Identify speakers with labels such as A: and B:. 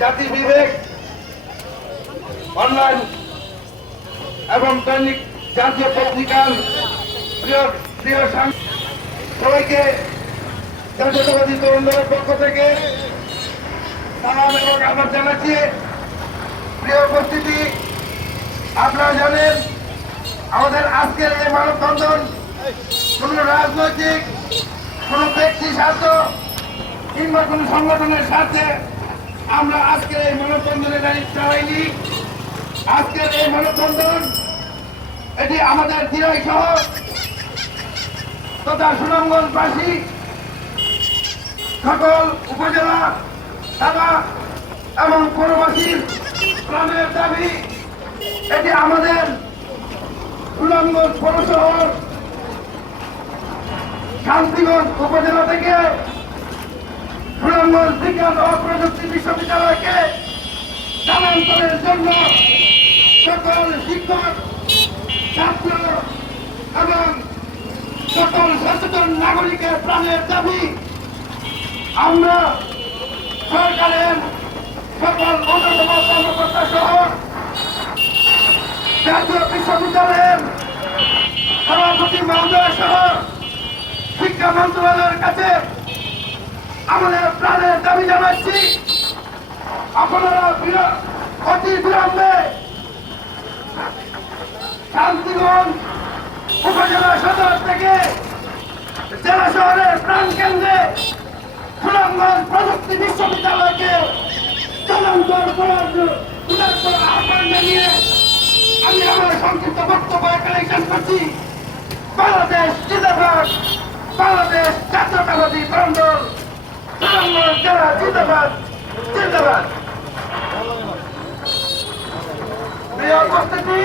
A: জাতি বিবেক অনলাইন এবং দৈনিক জাতীয় পত্রিকার প্রিয় প্রিয় সবাইকে জাতীয়তাবাদী তরুণ দলের পক্ষ থেকে সালাম এবং আবার জানাচ্ছি। প্রিয় উপস্থিতি, আপনারা জানেন, আমাদের আজকের এই মানববন্ধন কোন রাজনৈতিক, কোন ব্যক্তি স্বার্থ কিংবা কোন সংগঠনের স্বার্থে আমরা আজকের এই মানববন্ধনে দাঁড়িয়ে চালাইনি আজকের এই মানববন্ধন, এটি আমাদের দিরাই সহ তথা সুনামগঞ্জবাসী, সকল উপজেলা থানা এবং পৌরবাসীর প্রাণের দাবি, এটি আমাদের সুনামগঞ্জ পৌরশহর, শান্তিগঞ্জ উপজেলা থেকে সুনামগঞ্জ বিজ্ঞান ও প্রযুক্তি বিশ্ববিদ্যালয়কে স্থানান্তরের জন্য সকল শিক্ষক, ছাত্র এবং সকল সচেতন নাগরিকের প্রাণের দাবি, আমরা সরকারের সকল অন্যতম কর্মকর্তা সহ জাতীয় বিশ্ববিদ্যালয়ের সভাপতি মহোদয় সহ শিক্ষা মন্ত্রণালয়ের কাছে আমাদের প্রাণের দাবি জানাচ্ছি। আপনারা অতি বিলম্বে শান্তিগঞ্জ উপজেলা সদর থেকে জেলা শহরের প্রাণ কেন্দ্রে সুনামগঞ্জ প্রযুক্তি বিশ্ববিদ্যালয়কে স্থানান্তর করার আহ্বান জানিয়ে আমি আমার সংক্ষিপ্ত বক্তব্য শেষ করছি। বাংলাদেশ জিন্দাবাদ। বাংলাদেশ জাতীয়তাবাদী জেলা জিন্দাবাদ জিন্দাবাদ উপস্থিতি